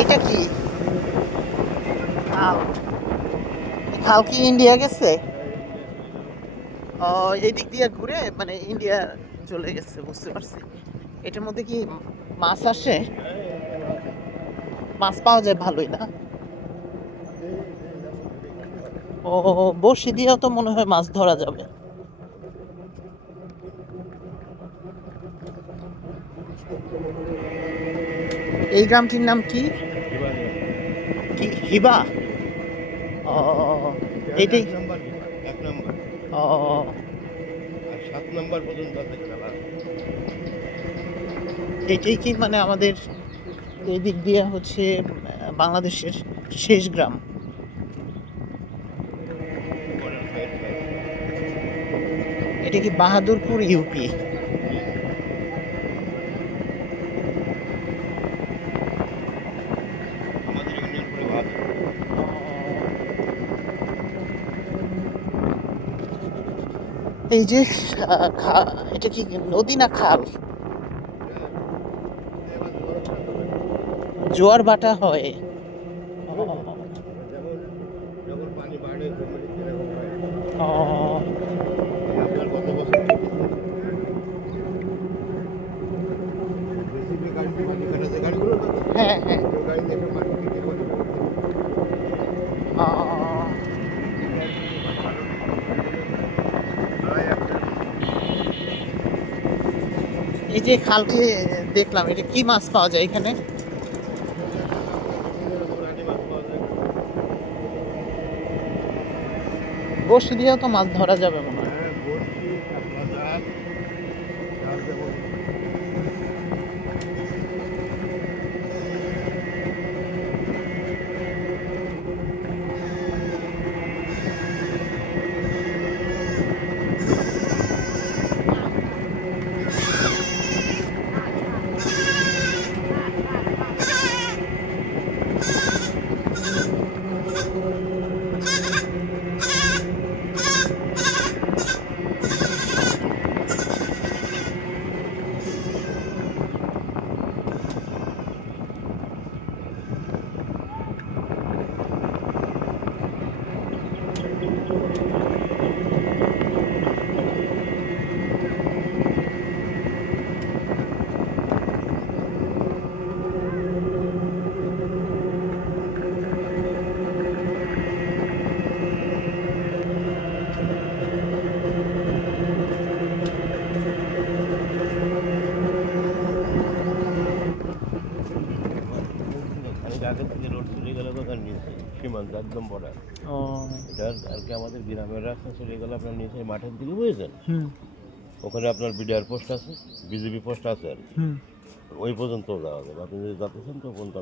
এটা কি খাল? খাল কি ইন্ডিয়া গেছে? ও, এই দিক দিয়ে ঘুরে মানে ইন্ডিয়া চলে গেছে, বুঝতে পারছি। এটার মধ্যে কি মাছ আসে? মাছ পাওয়া যায় ভালোই না? ও, বড়শি দিয়েও তো মনে হয় মাছ ধরা যাবে। এই গ্রামটির নাম কি? কি হিবা? ও, এটাই। এক নম্বর ও, আর 7 নম্বর পর্যন্ত আছে খেলা। এটাই কি মানে আমাদের এই দিক দিয়ে হচ্ছে বাংলাদেশের শেষ গ্রাম? বর্ডার সাইড সাইড এটা কি বাহাদুরপুর ইউপি? আমাদের ইউনিয়ন করে ভাগ। এই যে এটা কি নদী না খাল? জোয়ার বাটা হয়। ও, যেমন যখন পানি বাড়ে জমিতে এরকম হয়। ও, এই আপনার কত বছর জেসিবি গাড়ি মাটি কাটা যে গাড়িগুলো না, হ্যাঁ হ্যাঁ। ওই গাড়ি দেখে মাটি কেটে করে ও, এই যে খালটি দেখলাম, এটা কি মাছ পাওয়া যায় এখানে? রানী মাছ পাওয়া যায়। বড়শি দিয়েও তো মাছ ধরা যাবে মনে হয়। হ্যাঁ, বড়শি, কাতলা জাল, জাল যেমন খানিক আগে থেকে রোড চলে গেল কোথায় নিচে সীমান্ত একদম বর্ডার। ও, এটা আর কি আমাদের গ্রামের রাস্তা চলে গেল আপনার নিচে মাঠের দিকে, বুঝেছেন? হুম ওখানে আপনার বিডিআর পোস্ট আছে, বিজেপি পোস্ট আছে আর কি। হুম। ওই পর্যন্ত যাওয়া যাবে, আপনি যদি যেতে চান তো পর্যন্ত